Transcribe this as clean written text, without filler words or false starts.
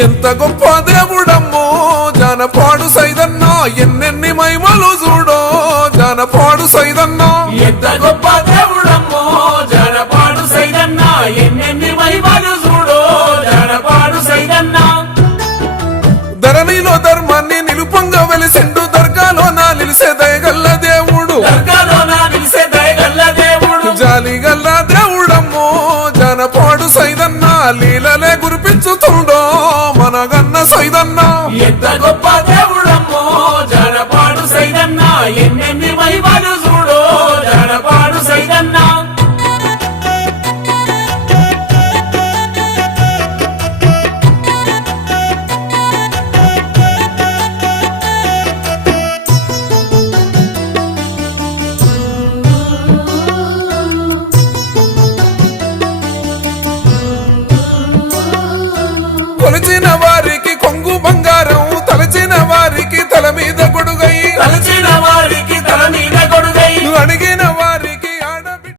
ఎంత గొప్ప దేవుడమ్మో జానపాడు సైదన్న ఎన్నెన్ని మహిమలు చూడో జానపాడు సైదన్న ఎంత గొప్ప దేవుడమ్మో జానపాడు సైదన్న ఎన్నెన్ని మహిమలు చూడో జానపాడు సైదన్న ధరణిలో ధర్మాన్ని నిలుపంగా వెలిసిండు దర్గాలో నా నిలిసే దయగల్ల దేవుడు దర్గాలో నా నిలిసే దయగల్ల దేవుడు జాలిగల్ల దేవుడమ్మో జానపాడు సైదన్న లీలలే గురిపించుతుండో మనగన్న సైదన్న ఎంత గొప్ప దేవుడమ్మో జానపాడు సైదన్న ఎన్నెన్ని మహిమలు చూడో జానపాడు సైదన్న కొలిచిన